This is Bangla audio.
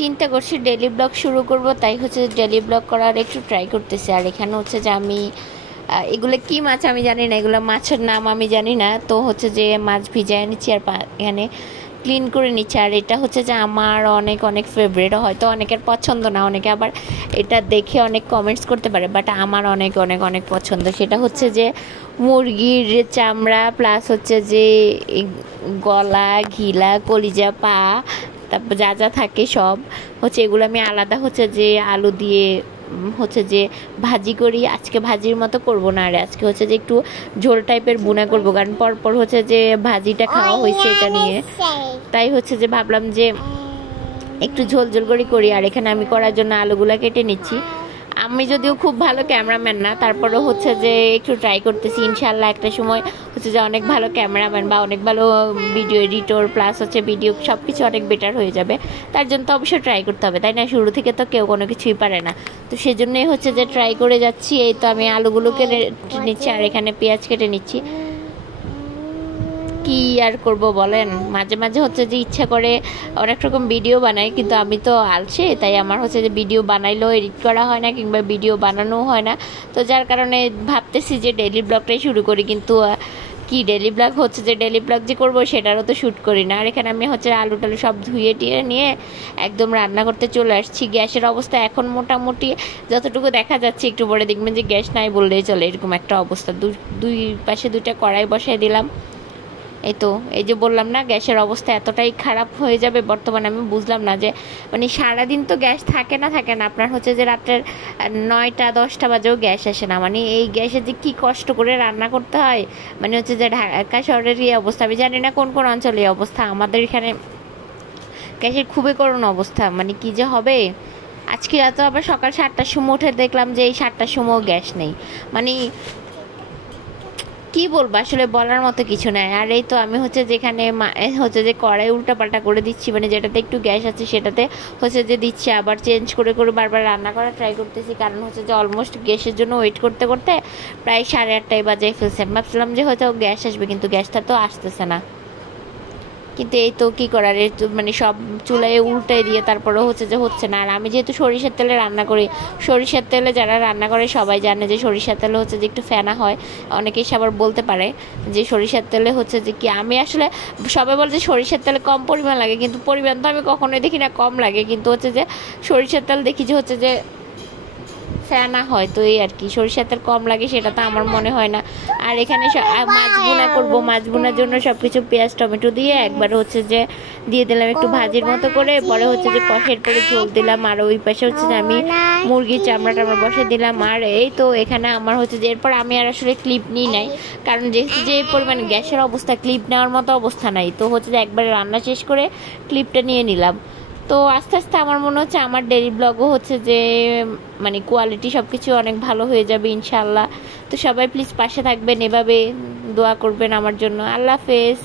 চিন্তা করছি ডেইলি ব্লগ শুরু করব, তাই হচ্ছে ডেইলি ব্লগ করার একটু ট্রাই করতেছি। আর এখানে হচ্ছে যে আমি এগুলো কি মাছ আমি জানি না, এগুলো মাছের নাম আমি জানি না। তো হচ্ছে যে মাছ ভিজায় নিচ্ছি আর এখানে ক্লিন করে নিচ্ছি। আর এটা হচ্ছে যে আমার অনেক অনেক ফেভারিট, হয়তো অনেকের পছন্দ না, অনেকে আবার এটা দেখে অনেক কমেন্টস করতে পারে, বাট আমার অনেক অনেক অনেক পছন্দ। সেটা হচ্ছে যে মুরগির চামড়া প্লাস হচ্ছে যে গলা, ঘিলা, কলিজা, পা, তারপর যা যা থাকে সব হচ্ছে এগুলো আমি আলাদা হচ্ছে যে আলু দিয়ে হচ্ছে যে ভাজি করি। আজকে ভাজির মতো করব না, আর আজকে হচ্ছে যে একটু ঝোল টাইপের বুনা করব, কারণ পরপর হচ্ছে যে ভাজিটা খাওয়া হয়েছে এটা নিয়ে, তাই হচ্ছে যে ভাবলাম যে একটু ঝোল ঝোল করে করি। আর এখানে আমি করার জন্য আলুগুলা কেটে নিচ্ছি। আমি যদিও খুব ভালো ক্যামেরাম্যান না, তারপরেও হচ্ছে যে একটু ট্রাই করতেছি। ইনশাল্লাহ একটা সময় হচ্ছে যে অনেক ভালো ক্যামেরাম্যান বা অনেক ভালো ভিডিও এডিটর প্লাস হচ্ছে ভিডিও সব কিছু অনেক বেটার হয়ে যাবে। তার জন্য তো অবশ্যই ট্রাই করতে হবে, তাই না? শুরু থেকে তো কেউ কোনো কিছুই পারে না। তো সেজন্যই হচ্ছে যে ট্রাই করে যাচ্ছি। এই তো আমি আলুগুলোকে নিচ্ছি আর এখানে পেঁয়াজ কেটে নিচ্ছি। কি আর করব বলেন, মাঝে মাঝে হচ্ছে যে ইচ্ছা করে অনেক রকম ভিডিও বানাই, কিন্তু আমি তো আলসে, তাই আমার হচ্ছে যে ভিডিও বানাইলেও এডিট করা হয় না কিংবা ভিডিও বানানোও হয় না। তো যার কারণে ভাবতেছি যে ডেইলি ব্লগটাই শুরু করি, কিন্তু কি ডেইলি ব্লগ হচ্ছে যে ডেইলি ব্লগ যে করবো সেটারও তো শ্যুট করি না। আর এখানে আমি হচ্ছে আলু টালু সব ধুয়ে টিয়ে নিয়ে একদম রান্না করতে চলে আসছি। গ্যাসের অবস্থা এখন মোটামুটি যতটুকু দেখা যাচ্ছে, একটু পরে দেখবেন যে গ্যাস নাই বললেই চলে, এরকম একটা অবস্থা। দুই পাশে দুইটা কড়াই বসাই দিলাম। এই তো এই যে বললাম না, গ্যাসের অবস্থা এতটাই খারাপ হয়ে যাবে বর্তমানে, আমি বুঝলাম না যে মানে সারাদিন তো গ্যাস থাকে না আপনার হচ্ছে যে রাত্রের 9টা-10টা বাজেও গ্যাস আসে না। মানে এই গ্যাসে যে কী কষ্ট করে রান্না করতে হয়, মানে হচ্ছে যে ঢাকা শহরের এই অবস্থা। আমি জানি না কোন কোন অঞ্চলে এই অবস্থা, আমাদের এখানে গ্যাসের খুবই করুণ অবস্থা। মানে কি যে হবে। আজকে রাতে আবার সকাল 7টার সময় উঠে দেখলাম যে এই 7টার সময়ও গ্যাস নেই। মানে কি বলবো, আসলে বলার মতো কিছু নাই। আর এই তো আমি হচ্ছে যেখানে হচ্ছে যে কড়াই উল্টাপাল্টা করে দিচ্ছি, মানে যেটাতে একটু গ্যাস আছে সেটাতে হচ্ছে যে দিচ্ছি, আবার চেঞ্জ করে করে বারবার রান্না করার ট্রাই করতেছি। কারণ হচ্ছে যে অলমোস্ট গ্যাসের জন্য ওয়েট করতে করতে প্রায় 8:30টায় বাজে ফেলছে। ভাবছিলাম যে হয়তো গ্যাস আসবে, কিন্তু গ্যাসটা তো আসতেছে না। কিন্তু এই তো কী করার, এই তো মানে সব চুলায় উল্টে দিয়ে তারপরেও হচ্ছে যে হচ্ছে না। আর আমি যেহেতু সরিষার তেলে রান্না করি, সরিষার তেলে যারা রান্না করে সবাই জানে যে সরিষার তেলে হচ্ছে যে একটু ফেনা হয়। অনেকেই আবার বলতে পারে যে সরিষার তেলে হচ্ছে যে কি, আমি আসলে সবাই বলে যে সরিষার তেলে কম পরিমাণ লাগে, কিন্তু পরিমাণ তো আমি কখনোই দেখি না কম লাগে, কিন্তু হচ্ছে যে সরিষার তেল দেখি যে হচ্ছে যে ফেনা হয়। তো এই আর কি, সরিষার তেল কম লাগে সেটা তো আমার মনে হয় না। আর এখানে মাছ ভুনা করবো, মাছ ভুনার জন্য সব কিছু পেঁয়াজ টমেটো দিয়ে একবার হচ্ছে যে দিয়ে দিলাম একটু ভাজির মতো করে, পরে হচ্ছে যে কষের পরে ঝোল দিলাম। আর ওই পাশে হচ্ছে যে আমি মুরগির চামড়া টামড়া বসে দিলাম। আর এই তো এখানে আমার হচ্ছে যে এরপর আমি আর আসলে ক্লিপ নিই নাই, কারণ যেহেতু যে পরিমাণ গ্যাসের অবস্থা, ক্লিপ নেওয়ার মতো অবস্থা নাই। তো হচ্ছে যে একবারে রান্না শেষ করে ক্লিপটা নিয়ে নিলাম। তো আস্তে আস্তে আমার মনে হচ্ছে আমার ডেইলি ব্লগও হচ্ছে যে মানে কোয়ালিটি সব কিছু অনেক ভালো হয়ে যাবে ইনশাল্লাহ। তো সবাই প্লিজ পাশে থাকবেন, এভাবে দোয়া করবেন আমার জন্য। আল্লাহ হাফেজ।